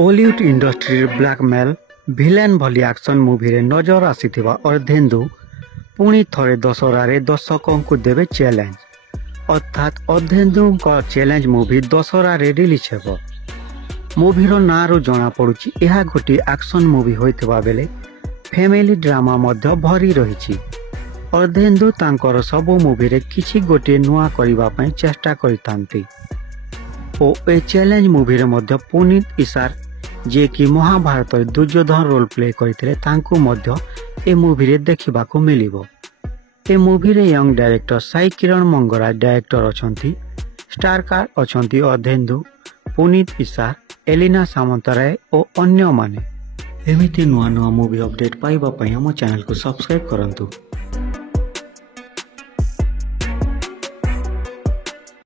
ओलिउड industry blackmail villain भली action movie रे नजर आसीथिबा अर्धेन्दु पुणी थरे दशहरा दर्शकों को देवे चैलेंज अर्थात अर्धेन्दु चैलेंज मूवी दशहरा रिलीज हेबो। मूवीर नारू जना पड़ुछि यह गोटे एक्शन मूवी होइतबा बेले फैमिली ड्रामा मध्य भरी रहिछि। अर्धेन्दु तांकर सबु मूवी रे किछि गोटे नुआ करिबा पई चेष्टा करितांती ओ ए चैलेंज मूवी रे मध्य पुनीत इसार जे कि महाभारत दुर्योधन रोल प्ले करथिले तांको मध्य ए मूवी रे देखिबाको मिलिबो। ए मूवी रे young director Sai Kiran Mangaraj director अछंती। स्टार कास्ट अछंती अर्धेन्दु, पुनीत इसार, एलिना सामंतराय और अन्य माने। एमिति नुआ नुआ मूवी अपडेट पाइबा पई हम चैनल को सब्सक्राइब करंतु।